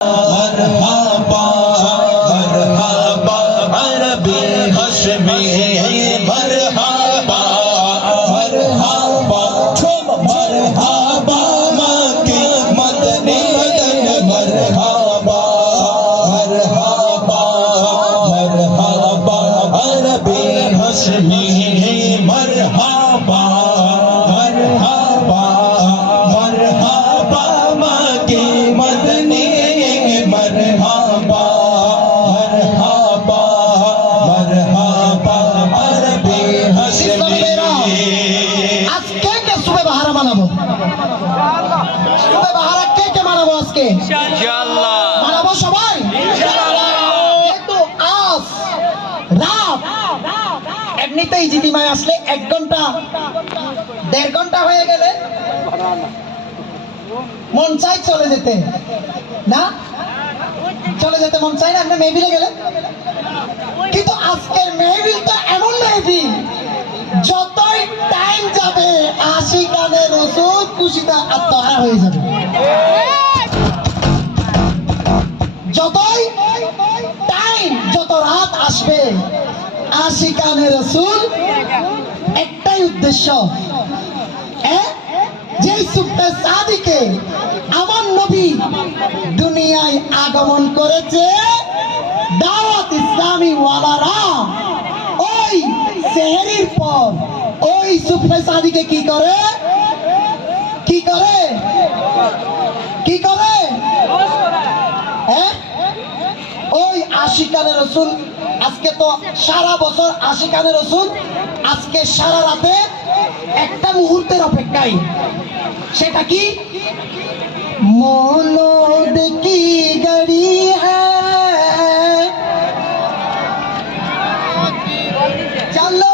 मरहबा मरहबा अरबी हश्मी मरहबा मरहबा मरहबा मक्की मदनी मरहबा मरहबा मरहबा अरबी हश्मी मरहबा मरहबा मरहबा मक्की मदनी मरहबा मरहबा मरहबा अरबी हश्मी আজকে কে সুবে বাহারা বানাবো সুবে বাহারা কে বানাবো আজকে ইনশাআল্লাহ বানাবো সবাই ইনশাআল্লাহ তো আজ রাত এমনিতেই জিদিমায় আসলে 1 ঘন্টা 1.5 ঘন্টা হয়ে গেলে মন চাই চলে যেতে না চলে যেতে মন চাই না আপনি মেহফিলে গেলে কিন্তু আজকের মেহফিলটা এমন মেহফিল যতই টাইম যাবে আশিকানে রাসূল খুশিতে আত্মহারা হয়ে যাবে যতই টাইম যত রাত আসবে আশিকানে রাসূল একটাই উদ্দেশ্য যে সুফে সাদিকে আমার নবী দুনিয়ায় আগমন করেছে দাওয়াত ইসলামী ওয়ালারা ওই সেহরির পর ওই সুফে সাদিকে কি করে কি করে কি করে ওই আশিকানে রাসূল আজকে তো সারা বছর আশিকানে রাসূল আজকে সারা রাতে একটা মুহূর্তের অপেক্ষায় সেটা কি মৌলুদ কি গড়ি হ্যায় চলো